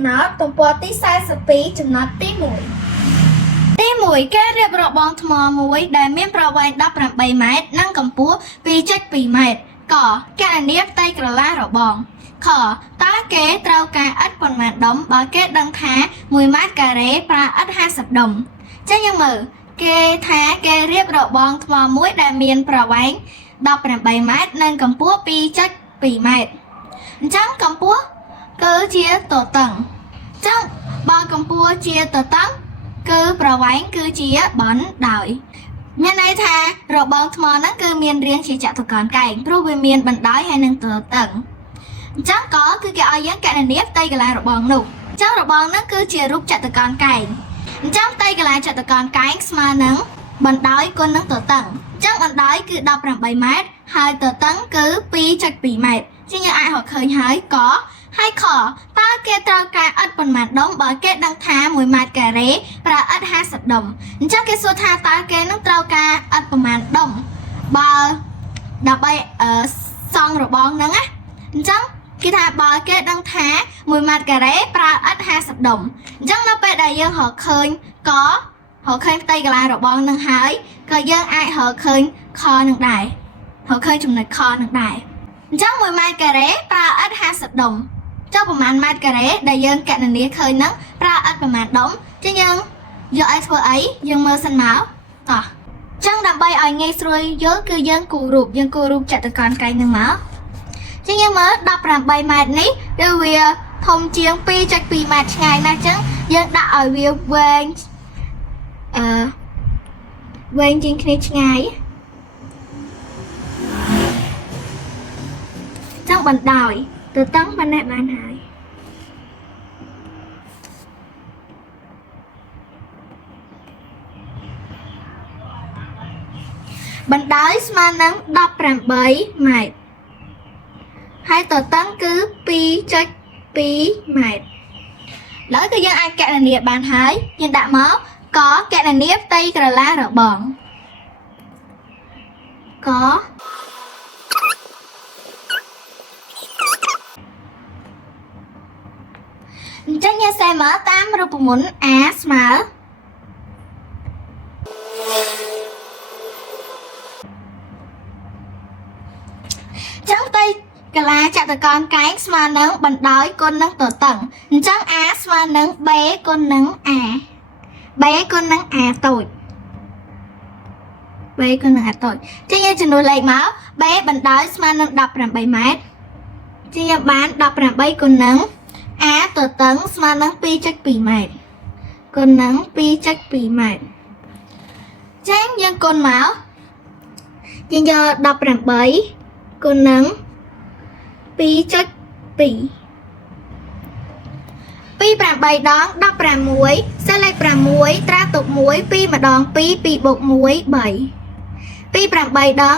ចំណោទទំព័រទី42ចំណោទទី1ទី1គេរៀបរបងថ្មមួយដែលមានប្រវែង18ម៉ែត្រនិងកម្ពស់ 2.2 ម៉ែត្រកគណនាផ្ទៃក្រឡារបងខតើគេត្រូវការឥដ្ឋប៉ុន្មានដុំបើគេដឹងថា1ម៉ែត្រការ៉េប្រើឥដ្ឋ50ដុំចឹងយើងមើលគេថាគេរៀបរបងថ្មមួយដែលមានប្រវែង18ម៉ែត្រនិងកម្ពស់ 2.2 ម៉ែត្រអញ្ចឹងកម្ពស់គឺជាតតឹងអញ្ចឹងបើកម្ពស់ជាតតឹងគឺប្រវែងគឺជាបណ្ដោយមានន័យថារបងថ្មហ្នឹងគឺមានរាងជាចតុកោណកែងព្រោះវាមានបណ្ដោយហើយនឹងតតឹងអញ្ចឹងក៏គឺគេឲ្យយើងកណនាផ្ទៃកន្លែងរបងនោះអញ្ចឹងរបងហ្នឹងគឺជារូបចតុកោណកែងអញ្ចឹងផ្ទៃកន្លែងចតុកោណកែងស្មើនឹងបណ្ដោយគុណនឹងតតឹងអញ្ចឹងបណ្ដោយគឺ18ម៉ែត្រហើយតតឹងគឺ 2.2 ម៉ែត្រជាងយើងអាចរកឃើញហើយក៏ហើយខតើគេត្រូវការឥដ្ឋប៉ុន្មានដុំបើគេដឹងថា1ម៉ែត្រការ៉េប្រើឥដ្ឋ50ដុំអញ្ចឹងគេសួរថាតើគេនឹងត្រូវការឥដ្ឋប៉ុន្មានដុំបើដើម្បីសង់របងហ្នឹងណាអញ្ចឹងគេថាបើគេដឹងថា1ម៉ែត្រការ៉េប្រើឥដ្ឋ50ដុំអញ្ចឹងនៅពេលដែលយើងរកឃើញក៏រកឃើញផ្ទៃកន្លែងរបងនឹងហើយក៏យើងអាចរកឃើញខនឹងដែររកឃើញចំណុចខនឹងដែរអញ្ចឹង1ម៉ែត្រការ៉េប្រើឥដ្ឋ50ដុំចុះប្រមាណម៉ែត្រការ៉េដែលយើងកណនាឃើញហ្នឹងប្រើឥដ្ឋប្រមាណដុំចឹងយើងយកឲ្យធ្វើអីយើងមើលសិនមកតោះចឹងដើម្បីឲ្យងាយស្រួលយល់គឺយើងគូររូបចតុកោណកែងហ្នឹងមកចឹងយើងមើល18ម៉ែត្រនេះគឺវាធំជាង 2.2 ម៉ែត្រឆ្ងាយណាស់ចឹងយើងដាក់ឲ្យវាវែងវែងជាងគ្នាឆ្ងាយចឹងបណ្ដោយទៅតឹងប៉ុណ្ណេះបានហើយបណ្ដោយស្មើនឹង18ម៉ែត្រហើយទៅតឹងគឺ 2.2 ម៉ែត្រឡើយគឺយើងអាចកណនាបានហើយយើងដាក់មកក៏កណនាផ្ទៃក្រឡារបងក៏អញ្ចឹងយើងសេមើលតាមរូបមន្ត A ស្មើចឹងផ្ទៃកន្លាចតុកោណកែងស្មើនឹងបណ្ដោយគុណនឹងតតឹងអញ្ចឹង A ស្មើនឹង B គុណនឹង A B គុណនឹង A តូច B គុណនឹង A តូចចឹងយើងចំនួនលេខមក B បណ្ដោយស្មើនឹង18ម៉ែត្រចឹងយើងបាន18គុណនឹងA តតឹងស្មើនឹង 2.2 ម៉ែត្រគុណនឹង 2.2 ម៉ែត្រចឹងយើងគុណមកយើងយក18គុណនឹង 2.2 ពី8ដង16សេះលេខ6ត្រាទុក1 2ម្ដង2 2បូក1 3ពី8ដង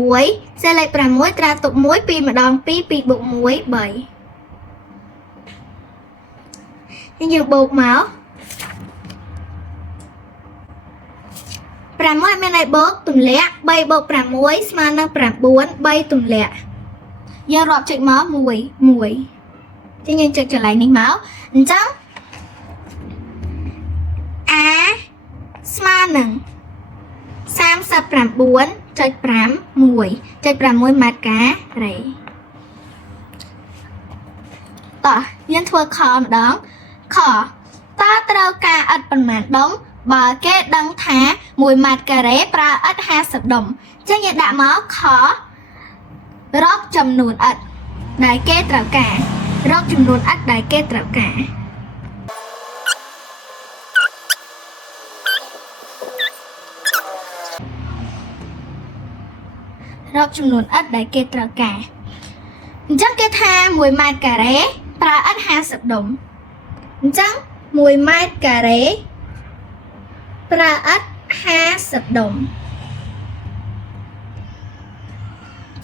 16សេះលេខ6ត្រាទុក1 2ម្ដង2 2បូក1 3យើងបូកមក6មានន័យបូកទម្លាក់3បូក6ស្មើនឹង9 3ទម្លាក់យើងរាប់ចុចមក1 1ចឹងយើងចុចកន្លែងនេះមកអញ្ចឹង A ស្មើនឹង39.5 1.6 ម៉ែត្រការ៉េតោះយើងធ្វើខម្ដងខតើត្រូវការឥដ្ឋប៉ុន្មានដុំបើគេដឹងថា1ម៉ែត្រការ៉េប្រើឥដ្ឋ50ដុំអញ្ចឹងយើងដាក់មកខរកចំនួនឥដ្ឋដែលគេត្រូវការរកចំនួនឥដ្ឋដែលគេត្រូវការរកចំនួនឥដ្ឋដែលគេត្រូវការអញ្ចឹងគេថា1ម៉ែត្រការ៉េប្រើឥដ្ឋ50ដុំអញ្ចឹង1ម៉ែត្រការ៉េប្រើឥដ្ឋ50ដុំ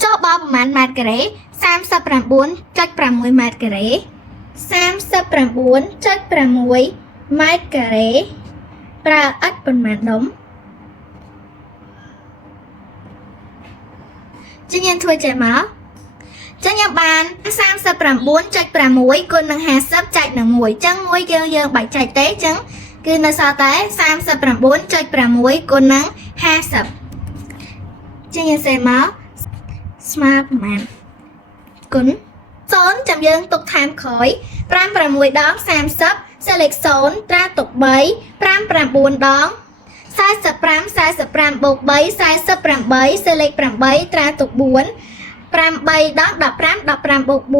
ចុះបើប្រមាណម៉ែត្រការ៉េ 39.6 ម៉ែត្រការ៉េ 39.6 ម៉ែត្រការ៉េប្រើឥដ្ឋប៉ុន្មានដុំជាងយើងធ្វើចេះមក ចឹងខ្ញុំបាន 39.6 គុណនឹង 50 ចែកនឹង 1 ចឹងមួយយើងបែកចែកទេចឹងគឺនៅសល់តែ 39.6 គុណនឹង 50 ចឹងយើងសេមកស្មើប្រមាណគុណ0ចាំយើងទុកថែមក្រោយ 5 6 ដង 30 សេលេខ0ត្រាទុក 3 5 9 ដង 45 45បូក 3 48 សេលេខ8ត្រាទុក 4 8 ដង 15 15បូក 4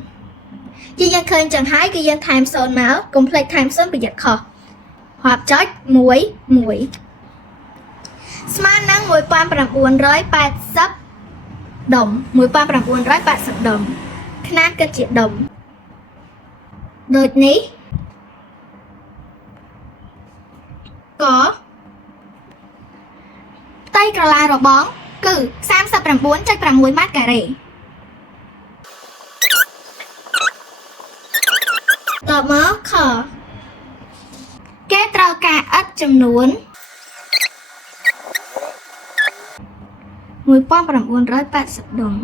19 យើងឃើញចឹងហើយគឺយើងថែម0មកកុំភ្លេចថែម0ប្រយ័ត្នខុសរាប់ចុច1 1ស្មើនឹង 1980 ដុំ 1980 ដុំຂະຫນາດគិតជាដុំដូចនេះក៏ផ្ទៃក្រឡារបងគឺ 39.6 ម៉ែត្រការ៉េតមកខគេត្រូវការឥដ្ឋចំនួន 1980 ដុំ